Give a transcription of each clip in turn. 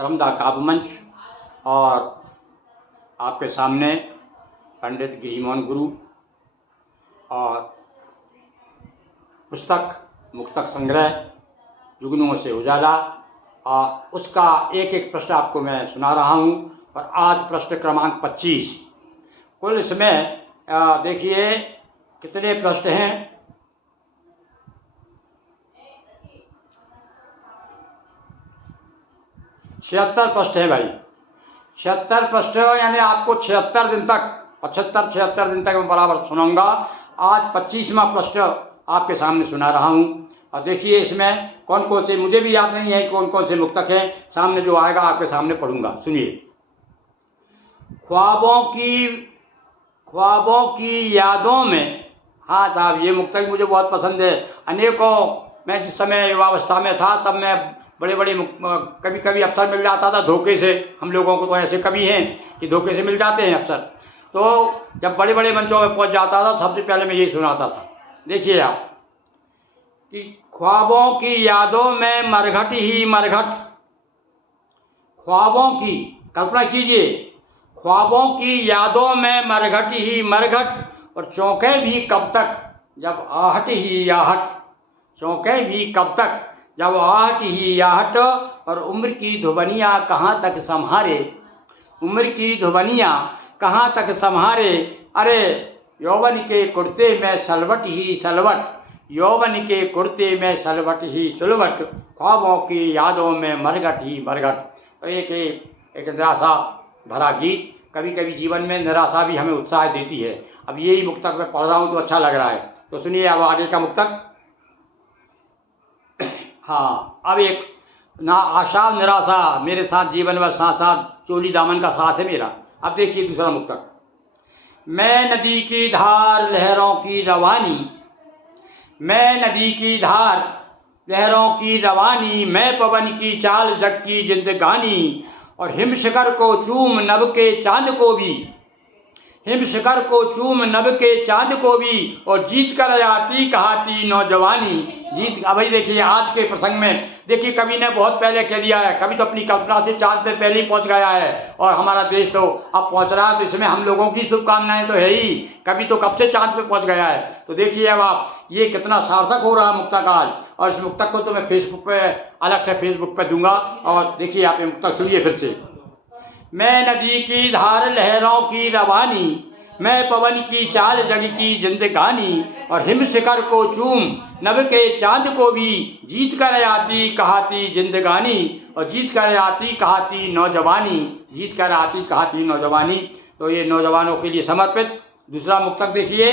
करमदा काव्य मंच और आपके सामने पंडित गिरिमोहन गुरु और पुस्तक मुक्तक संग्रह जुगनुओं से उजाला और उसका एक एक प्रश्न आपको मैं सुना रहा हूँ। और आज प्रश्न क्रमांक 25। कुल इसमें देखिए कितने प्रश्न हैं। 76 प्रश्न है भाई। 76 प्रश्न यानी आपको 76 दिन तक 75-76 दिन तक मैं बराबर सुनाऊंगा। आज 25वां प्रश्न आपके सामने सुना रहा हूँ। और देखिए इसमें कौन कौन से, मुझे भी याद नहीं है कौन कौन से मुक्तक हैं, सामने जो आएगा आपके सामने पढ़ूंगा। सुनिए। ख्वाबों की यादों में, हाँ साहब ये मुक्तक मुझे बहुत पसंद है। अनेकों, मैं जिस समय युवावस्था में था तब मैं बड़े बड़े कभी कभी अवसर मिल जाता था धोखे से। हम लोगों को तो ऐसे कभी हैं कि धोखे से मिल जाते हैं अवसर। तो जब बड़े बड़े मंचों में पहुंच जाता था सबसे पहले मैं यही सुनाता था। देखिए आप कि ख्वाबों की यादों में मरघट ही मरघट, ख्वाबों की कल्पना कीजिए, ख्वाबों की यादों में मरघट ही मरघट, और चौंके भी कब तक जब आहट ही आहट, चौंके भी कब तक जब आहट ही आहट, और उम्र की धुबनियाँ कहाँ तक संहारे, उम्र की धुबनियाँ कहाँ तक संहारे, अरे यौवन के कुर्ते में सलवट ही सलवट, यौवन के कुर्ते में सलवट ही सुलवट, ख्वाबों की यादों में मरघट ही मरघट। तो एक निराशा भरा गीत। कभी कभी जीवन में निराशा भी हमें उत्साह देती है। अब यही मुक्तक मैं पढ़ रहा हूँ तो अच्छा लग रहा है। तो सुनिए अब आगे का मुक्तक। हाँ, अब एक ना आशा निराशा मेरे साथ जीवन में साथ साथ चोली दामन का साथ है मेरा। अब देखिए दूसरा मुक्तक। मैं नदी की धार लहरों की रवानी, मैं नदी की धार लहरों की रवानी, मैं पवन की चाल जग की जिंदगानी, और हिमशिखर को चूम नभ के चांद को भी, हिमशिखर को चूम नभ के चांद को भी, और जीत कर आती कहाती नौजवानी, जीत। अब भाई देखिए आज के प्रसंग में देखिए कवि ने बहुत पहले कह दिया है, कवि तो अपनी कल्पना से चांद पे पहले ही पहुंच गया है और हमारा देश तो अब पहुंच रहा है। तो इसमें हम लोगों की शुभकामनाएं तो है ही, कवि तो कब से चांद पे पहुंच गया है। तो देखिए अब आप ये कितना सार्थक हो रहा मुक्तक आज। और इस मुक्तक को तो मैं फेसबुक पे अलग से फेसबुक पे दूंगा। और देखिए आप ये मुक्तक सुनिए फिर से। मैं नदी की धार लहरों की रवानी, मैं पवन की चाल जग की जिंदगानी, और हिमशिखर को चूम नभ के चांद को भी, जीत कर आती कहाती जिंदगानी, और जीत कर आती कहाती नौजवानी, जीत कर आती कहाती नौजवानी। तो ये नौजवानों के लिए समर्पित दूसरा मुक्तक देखिए।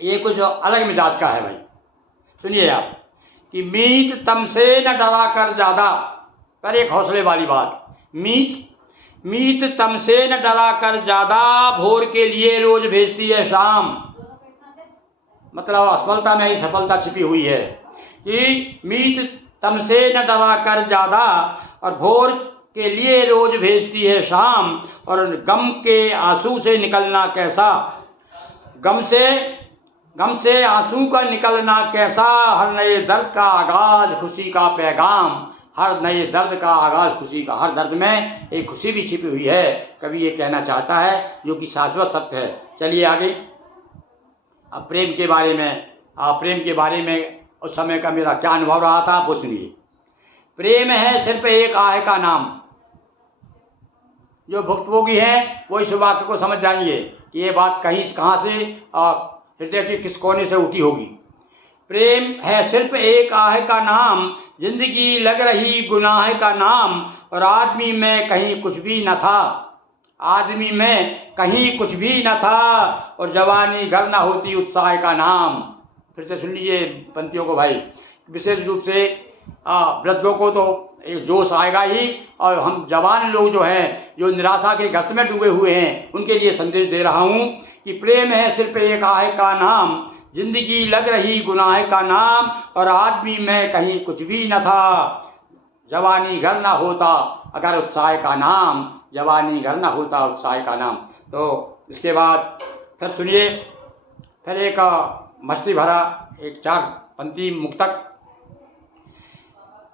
ये कुछ अलग मिजाज का है भाई। सुनिए आप कि मीत तमसे न डरा कर ज्यादा, पर एक हौसले वाली बात। मीत तमसे न डरा कर ज्यादा, भोर के लिए रोज भेजती है शाम। मतलब असफलता में ही सफलता छिपी हुई है कि मीत तमसे न डरा कर ज्यादा, और भोर के लिए रोज भेजती है शाम, और गम के आंसू से निकलना कैसा, गम से आंसू का निकलना कैसा, हर नए दर्द का आगाज खुशी का पैगाम, हर नए दर्द का आगाज खुशी का, हर दर्द में एक खुशी भी छिपी हुई है, कभी ये कहना चाहता है जो कि शाश्वत सत्य है। चलिए आगे। अब प्रेम के बारे में उस समय का मेरा क्या अनुभव रहा था वो सुनिए। प्रेम है सिर्फ एक आह का नाम, जो भुक्तभोगी हैं वो इस वाक्य को समझ जाएंगे कि ये बात कहाँ से हृदय के किस कोने से उठी होगी। प्रेम है सिर्फ एक आह का नाम, जिंदगी लग रही गुनाह का नाम, और आदमी में कहीं कुछ भी न था, आदमी में कहीं कुछ भी न था, और जवानी घर न होती उत्साह का नाम। फिर से सुन लीजिए पंक्तियों को भाई। विशेष रूप से वृद्धों को तो एक जोश आएगा ही, और हम जवान लोग जो हैं जो निराशा के गर्त में डूबे हुए हैं उनके लिए संदेश दे रहा हूँ कि प्रेम है सिर्फ एक आह का नाम, जिंदगी लग रही गुनाह का नाम, और आदमी में कहीं कुछ भी न था, जवानी घर ना होता अगर उत्साह का नाम, जवानी घर ना होता उत्साह का नाम। तो इसके बाद फिर सुनिए, फिर एक मस्ती भरा एक 4 पंक्ति मुक्तक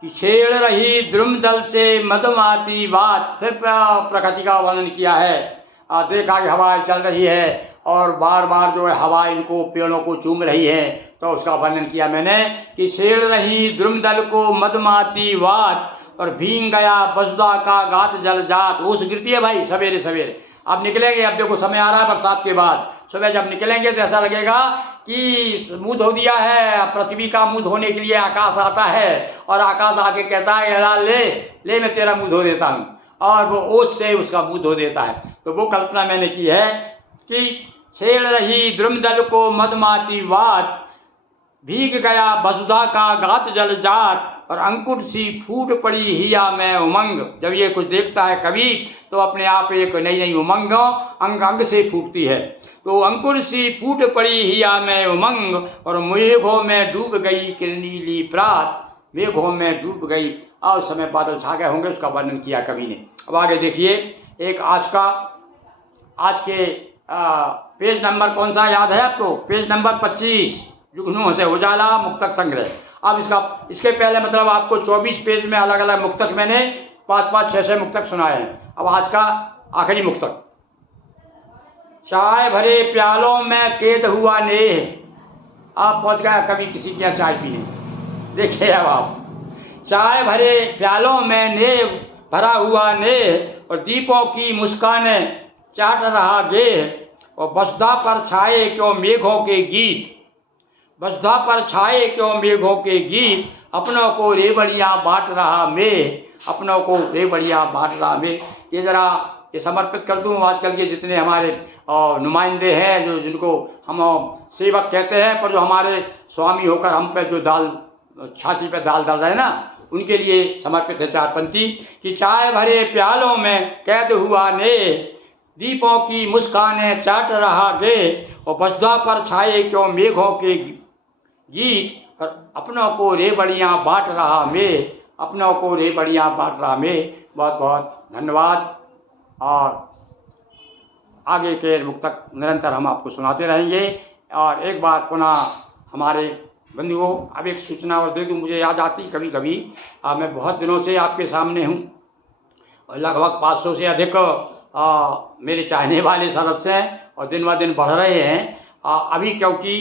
कि छेड़ रही द्रुमदल से मधुमाती बात। फिर प्रकृति का वर्णन किया है। देखा कि हवाएं चल रही है और बार बार जो है हवा इनको पेड़ों को चूम रही है, तो उसका वर्णन किया मैंने कि छेड़ रही द्रुमदल को मधुमाती बात और भींग गया बसुदा का गात जल जात। ओस गिरती है भाई सवेरे सवेरे। अब निकलेंगे, अब देखो समय आ रहा है बरसात के बाद, सुबह जब निकलेंगे तो ऐसा लगेगा कि मुँह धो दिया है। पृथ्वी का मुँह धोने के लिए आकाश आता है और आकाश आके कहता है अला ले ले मैं तेरा मुँह धो देता हूँ, और वो ओस से उसका मुँह धो देता है। तो वो कल्पना मैंने की है कि छेड़ रही द्रुमदल को मधुमाती बात, भीग गया वसुधा का गात जल जात और अंकुर सी फूट पड़ी हिया में उमंग। जब ये कुछ देखता है कवि तो अपने आप एक नई नई उमंग अंग अंग से फूटती है। तो अंकुर सी फूट पड़ी हिया में उमंग और मेघों में डूब गई किरनीली प्रात। मेघों में डूब गई और उस समय बादल छा गए होंगे, उसका वर्णन किया कवि ने। अब आगे देखिए, एक आज के पेज नंबर कौन सा याद है आपको? पेज नंबर 25, जुगनू से उजाला मुक्तक संग्रह। अब इसके पहले मतलब आपको 24 पेज में अलग अलग मुक्तक मैंने 5-5, 6-6 मुक्तक सुनाए हैं। अब आज का आखिरी मुक्तक, चाय भरे प्यालों में कैद हुआ नेह। आप पहुंच गया कभी किसी के यहाँ चाय पीने। देखिए अब आप, चाय भरे प्यालों में नेह भरा हुआ नेह और दीपों की मुस्कानें चाट रहा गेह और बसुधा पर छाए क्यों मेघों के गीत। बसुधा पर छाए क्यों मेघों के गीत, अपनों को रेवड़ियाँ बांट रहा मैं, अपनों को रेवड़ियाँ बांट रहा मैं। ये ज़रा ये समर्पित कर दूँ आजकल के जितने हमारे नुमाइंदे हैं, जो जिनको हम सेवक कहते हैं, पर जो हमारे स्वामी होकर हम पे जो दाल छाती पे दाल डाल रहे हैं ना, उनके लिए समर्पित है 4 पंक्ति कि चाय भरे प्यालों में कैद हुआ ने, दीपों की मुस्कानें चाट रहा गे और बसुधा पर छाए क्यों मेघों के गीत और अपनों को रेवड़ियाँ बांट रहा मैं, अपनों को रेवड़ियाँ बांट रहा मैं। बहुत बहुत धन्यवाद। और आगे के मुक्तक निरंतर हम आपको सुनाते रहेंगे। और एक बार पुनः हमारे बंधुओं, अब एक सूचना और दे दूँ, मुझे याद आती कभी कभी। मैं बहुत दिनों से आपके सामने हूँ और लगभग 500 से अधिक मेरे चाहने वाले सदस्य हैं और दिन ब दिन बढ़ रहे हैं। अभी क्योंकि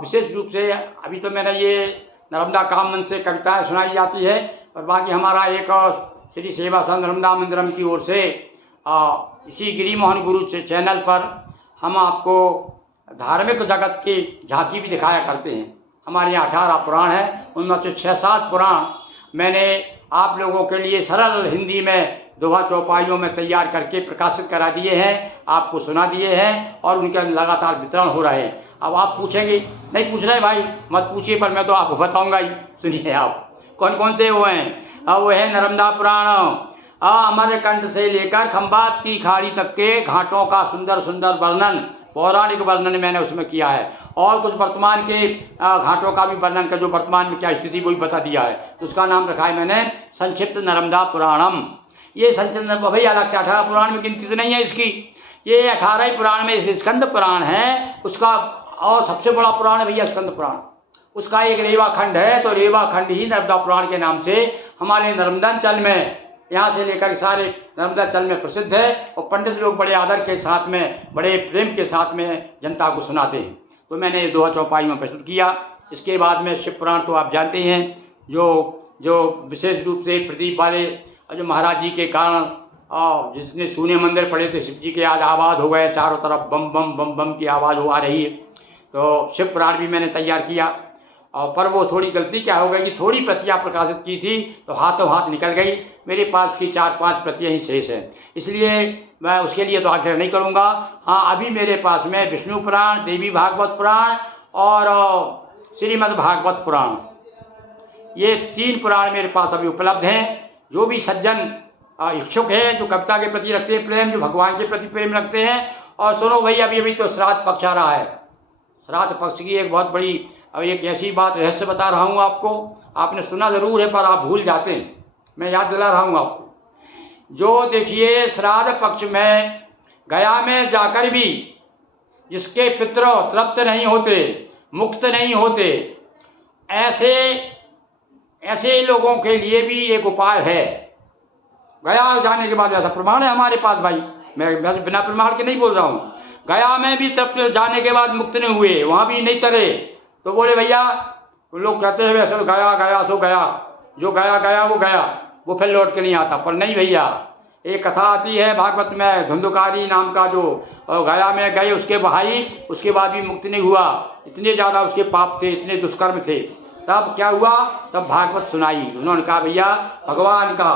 विशेष रूप से अभी तो मेरा ये नर्मदा काम मंच से कविताएँ सुनाई जाती है, और बाकी हमारा एक श्री सेवा संघ नर्मदा मंदिरम की ओर से इसी गिरी मोहन गुरु चैनल पर हम आपको धार्मिक जगत की झांकी भी दिखाया करते हैं। हमारे यहाँ 18 पुराण हैं, उनमें से 6-7 पुराण मैंने आप लोगों के लिए सरल हिंदी में दोहा चौपाइयों में तैयार करके प्रकाशित करा दिए हैं, आपको सुना दिए हैं और उनके लगातार वितरण हो रहे हैं। अब आप पूछेंगे, नहीं पूछ रहे भाई मत पूछिए, पर मैं तो आपको बताऊंगा ही। सुनिए आप कौन कौन से वो हैं। वो है नर्मदा पुराण, अमरकंट से लेकर खंबात की खाड़ी तक के घाटों का सुंदर सुंदर वर्णन, पौराणिक वर्णन मैंने उसमें किया है। और कुछ वर्तमान के घाटों का भी वर्णन कर, जो वर्तमान में क्या स्थिति वही बता दिया है। तो उसका नाम रखा है मैंने संक्षिप्त नर्मदा पुराणम। ये संक्षिप्त भैया अलग से 18 पुराण में गिनती तो नहीं है इसकी, ये 18 ही पुराण में स्कंद पुराण है उसका, और सबसे बड़ा पुराण है भैया स्कंद पुराण। उसका एक रेवा खंड है, तो रेवा खंड ही नर्मदा पुराण के नाम से हमारे नर्मदांचल में, यहाँ से लेकर सारे नर्मदांचल में प्रसिद्ध है। और पंडित लोग बड़े आदर के साथ में, बड़े प्रेम के साथ में जनता को सुनाते हैं। तो मैंने दोहा चौपाई में प्रस्तुत किया। इसके बाद में शिव पुराण तो आप जानते हैं, जो विशेष रूप से प्रदीप वाले जो महाराज जी के कारण जिसने सूने मंदिर पड़े थे, शिव जी के आज आबाद हो गए, चारों तरफ बम बम बम बम की आवाज़ हो आ रही है। तो शिव पुराण भी मैंने तैयार किया, और पर वो थोड़ी गलती क्या हो गई कि थोड़ी प्रतियाँ प्रकाशित की थी तो हाथों हाथ निकल गई। मेरे पास की 4-5 प्रतियाँ ही शेष हैं, इसलिए मैं उसके लिए तो आग्रह नहीं करूँगा। हाँ, अभी मेरे पास में विष्णु पुराण, देवी भागवत पुराण और श्रीमद् भागवत पुराण, ये 3 पुराण मेरे पास अभी उपलब्ध हैं। जो भी सज्जन इच्छुक है, जो कविता के प्रति रखते हैं प्रेम, जो भगवान के प्रति प्रेम रखते हैं। और सुनो भाई, अभी तो श्राद्ध पक्ष आ रहा है। श्राद्ध पक्ष की एक बहुत बड़ी, अब एक ऐसी बात रहस्य बता रहा हूँ आपको, आपने सुना ज़रूर है पर आप भूल जाते हैं, मैं याद दिला रहा हूँ आपको। जो देखिए श्राद्ध पक्ष में गया में जाकर भी जिसके पितृ तृप्त नहीं होते, मुक्त नहीं होते, ऐसे लोगों के लिए भी एक उपाय है। गया जाने के बाद ऐसा प्रमाण है हमारे पास भाई, मैं बिना प्रमाण के नहीं बोल रहा हूँ। गया में भी तब जाने के बाद मुक्त नहीं हुए, वहाँ भी नहीं तरे। तो बोले भैया, लोग कहते हैं वैसे तो गया गया सो गया, जो गया गया वो फिर लौट के नहीं आता। पर नहीं भैया, एक कथा आती है भागवत में, धुंधुकारी नाम का जो गया में गए उसके भाई, उसके बाद भी मुक्त नहीं हुआ। इतने ज़्यादा उसके पाप थे, इतने दुष्कर्म थे। तब क्या हुआ, तब भागवत सुनाई। उन्होंने कहा भैया भगवान का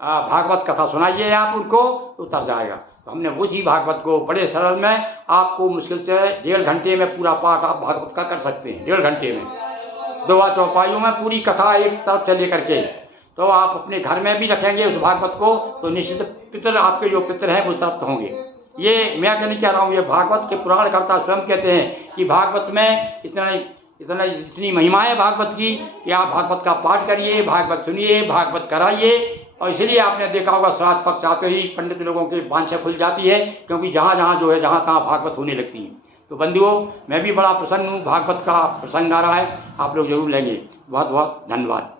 भागवत कथा सुनाइए आप उनको, तो उतर जाएगा। तो हमने उसी भागवत को बड़े सरल में, आपको मुश्किल से 1.5 घंटे में पूरा पाठ आप भागवत का कर सकते हैं। 1.5 घंटे में 2 चौपाइयों में पूरी कथा एक तरफ से लेकर के। तो आप अपने घर में भी रखेंगे उस भागवत को, तो निश्चित पितर, आपके जो पितर हैं वो तृप्त होंगे। ये मैं नहीं कह रहा हूँ, ये भागवत के पुराणकर्ता स्वयं कहते हैं कि भागवत में इतनी महिमा है भागवत की कि आप भागवत का पाठ करिए, भागवत सुनिए, भागवत कराइए। और इसलिए आपने देखा होगा श्राद्ध पक्ष आते ही पंडित लोगों की वांछा खुल जाती है, क्योंकि जहाँ जहाँ जो है जहाँ तहाँ भागवत होने लगती है। तो बंधुओं, मैं भी बड़ा प्रसन्न हूँ, भागवत का प्रसंग आ रहा है, आप लोग जरूर लेंगे। बहुत बहुत धन्यवाद।